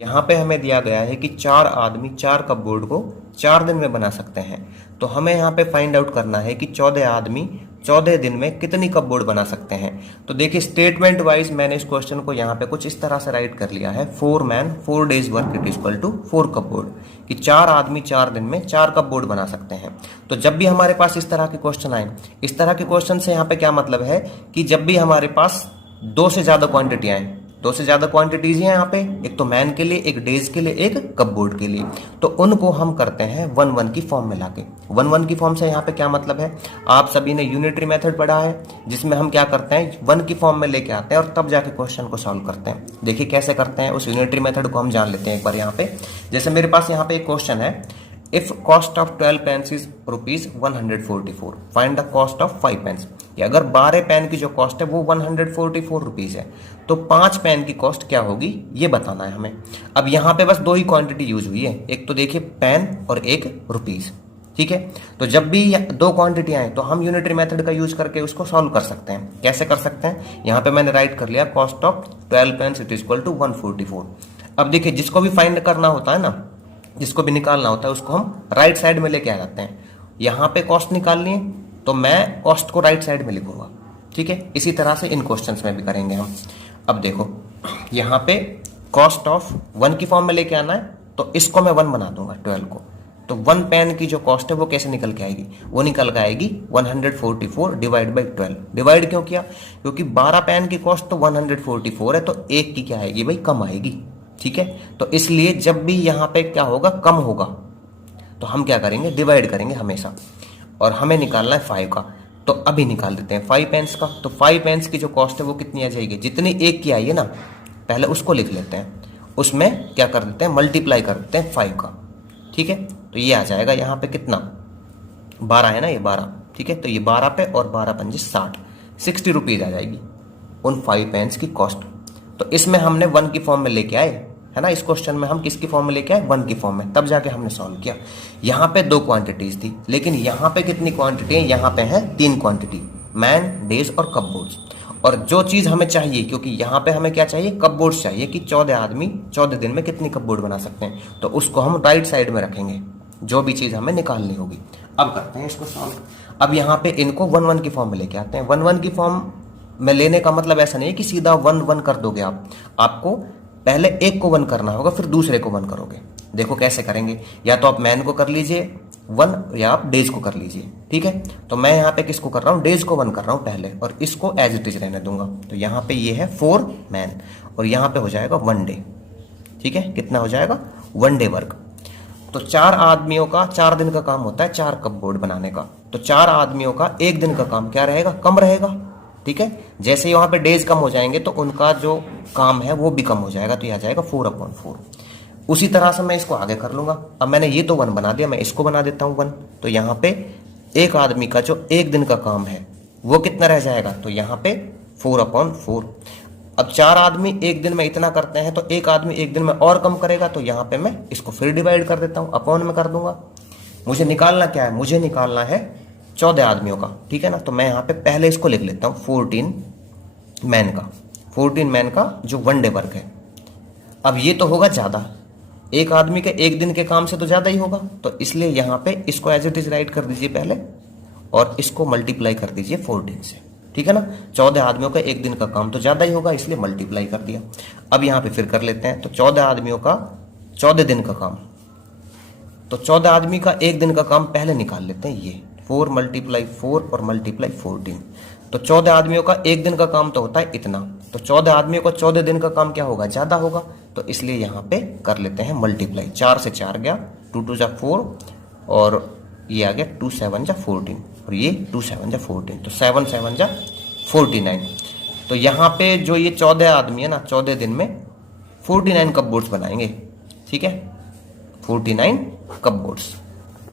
यहाँ पे हमें दिया गया है कि 4 आदमी 4 कपबोर्ड को 4 दिन में बना सकते हैं। तो हमें यहाँ पे फाइंड आउट करना है कि 14 आदमी 14 दिन में कितनी कपबोर्ड बना सकते हैं। तो देखिए स्टेटमेंट वाइज मैंने इस क्वेश्चन को यहाँ पे कुछ इस तरह से राइट कर लिया है, 4 man 4 days work it equal to 4 cupboard, कि 4 आदमी 4 दिन में 4 कपबोर्ड बना सकते हैं। तो जब भी हमारे पास इस तरह के क्वेश्चन आए, इस तरह के क्वेश्चन से यहाँ पे क्या मतलब है कि जब भी हमारे पास 2 से ज्यादा क्वांटिटी आए, 2 से ज्यादा क्वांटिटीज हैं यहाँ पे, एक तो मैन के लिए, एक डेज के लिए, एक कपबोर्ड के लिए, तो उनको हम करते हैं 1-1 की फॉर्म में लाके। 1-1 की फॉर्म से यहाँ पे क्या मतलब है, आप सभी ने यूनिटरी मेथड पढ़ा है, जिसमें हम क्या करते हैं 1 की फॉर्म में लेके आते हैं और तब जाके क्वेश्चन को सॉल्व करते हैं। देखिए कैसे करते हैं, उस यूनिटरी मेथड को हम जान लेते हैं एक बार। यहाँ पे जैसे मेरे पास यहाँ पे एक क्वेश्चन है, if cost of 12 pens is ₹144, find the cost of 5 pens. कि अगर 12 पेन की जो कॉस्ट है वो 144 रुपीज है, तो 5 पेन की कॉस्ट क्या होगी ये बताना है हमें। अब यहाँ पे बस 2 ही क्वांटिटी यूज हुई है, एक तो देखिए पेन और एक रुपीज, ठीक है। तो जब भी 2 क्वांटिटी आए तो हम यूनिटरी मेथड का यूज करके उसको सॉल्व कर सकते हैं। कैसे कर सकते हैं, यहाँ पे मैंने राइट कर लिया cost of 12 pens it is equal to 144। अब देखिए जिसको भी फाइंड करना होता है ना, जिसको भी निकालना होता है, उसको हम राइट साइड में लेके आ जाते हैं। यहाँ पे कॉस्ट निकालनी है तो मैं कॉस्ट को राइट साइड में लिखूंगा, ठीक है। इसी तरह से इन क्वेश्चंस में भी करेंगे हम। अब देखो यहाँ पे कॉस्ट ऑफ 1 की फॉर्म में लेके आना है, तो इसको मैं 1 बना दूंगा 12 को। तो 1 पेन की जो कॉस्ट है वो कैसे निकल के आएगी, वो निकल के आएगी 144 डिवाइड बाई 12। डिवाइड क्यों किया, क्योंकि 12 पेन की कॉस्ट तो 144 है, तो एक की क्या आएगी भाई, कम आएगी, ठीक है। तो इसलिए जब भी यहाँ पे क्या होगा, कम होगा, तो हम क्या करेंगे, डिवाइड करेंगे हमेशा। और हमें निकालना है 5 का, तो अभी निकाल देते हैं 5 पेन्स का। तो 5 पेन्स की जो कॉस्ट है वो कितनी आ जाएगी, जितनी एक की आई है ना, पहले उसको लिख लेते हैं, उसमें क्या कर देते हैं, मल्टीप्लाई कर देते हैं 5 का, ठीक है। तो ये आ जाएगा यहाँ पे कितना, 12 है ना, ये 12, ठीक है। तो ये 12 पे और 12 पंजे 60 रुपीज आ जाएगी उन 5 पेन्स की कॉस्ट। तो इसमें हमने 1 की फॉर्म में लेके आए, है ना। इस क्वेश्चन में हम किसकी फॉर्म में लेके आए, 1 की फॉर्म में, तब जाके हमने सॉल्व किया। यहाँ पे 2 क्वांटिटीज थी, लेकिन यहाँ पे कितनी क्वांटिटी है, यहाँ पे है 3 क्वांटिटी, मैन, डेज और कपबोर्ड्स। और जो चीज हमें चाहिए, क्योंकि यहाँ पे हमें क्या चाहिए, कपबोर्ड्स चाहिए, कि 14 आदमी 14 दिन में कितनी कपबोर्ड बना सकते हैं, तो उसको हम राइट साइड में रखेंगे, जो भी चीज हमें निकालनी होगी। अब करते हैं इसको सॉल्व। अब यहाँ पे इनको 1-1 की फॉर्म में लेके आते हैं। 1-1 की फॉर्म में लेने का मतलब ऐसा नहीं है कि सीधा 1-1 कर दोगे आप, आपको पहले एक को 1 करना होगा, फिर दूसरे को 1 करोगे। देखो कैसे करेंगे, या तो आप मैन को कर लीजिए 1, या आप डेज को कर लीजिए, ठीक है। तो मैं यहाँ पे किसको कर रहा हूँ, डेज को 1 कर रहा हूँ पहले, और इसको एज इट इज रहने दूंगा। तो यहाँ पे ये है 4 मैन, और यहाँ पे हो जाएगा 1 डे, ठीक है। कितना हो जाएगा, 1 डे वर्क। तो 4 आदमियों का 4 दिन का काम होता है 4 कपबोर्ड बनाने का, तो 4 आदमियों का 1 दिन का काम क्या रहेगा, कम रहेगा, ठीक है। जैसे ही वहां पे डेज कम हो जाएंगे तो उनका जो काम है वो भी कम हो जाएगा, तो यह आ जाएगा 4/4। उसी तरह से मैं इसको आगे कर लूंगा। अब मैंने ये तो 1 बना दिया, मैं इसको बना देता हूँ 1। तो यहाँ पे एक आदमी का जो 1 दिन का काम है वो कितना रह जाएगा, तो यहाँ पे 4/4। अब 4 आदमी 1 दिन में इतना करते हैं, तो एक आदमी 1 दिन में और कम करेगा, तो यहाँ पे मैं इसको फिर डिवाइड कर देता हूँ, अपॉन में कर दूंगा। मुझे निकालना क्या है, मुझे निकालना है 14 आदमियों का, ठीक है ना। तो मैं यहाँ पे पहले इसको लिख लेता हूँ 14 मैन का जो 1 डे वर्क है। अब ये तो होगा ज्यादा, एक आदमी के 1 दिन के काम से तो ज्यादा ही होगा, तो इसलिए यहाँ पे इसको एज इट इज राइट कर दीजिए पहले, और इसको मल्टीप्लाई कर दीजिए 14 से, ठीक है ना। 14 आदमियों का 1 दिन का काम तो ज्यादा ही होगा, इसलिए मल्टीप्लाई कर दिया। अब यहाँ पे फिर कर लेते हैं, तो 14 आदमियों का 14 दिन का काम, तो 14 आदमी का 1 दिन का काम पहले निकाल लेते हैं, ये 4 × 4 और मल्टीप्लाई 14। तो 14 आदमियों का 1 दिन का काम तो होता है इतना, तो 14 आदमियों का 14 दिन का काम क्या होगा, ज्यादा होगा, तो इसलिए यहाँ पे कर लेते हैं मल्टीप्लाई। 4 से 4 गया, 2 2 जा 4, और ये आ गया 2 7 जा 14, और ये 2 7 जा 14, तो 7 7 जा 49। तो यहाँ पे जो ये 14 आदमी है ना, 14 दिन में 49 कपबोर्ड्स बनाएंगे, ठीक है, 49 कपबोर्ड्स।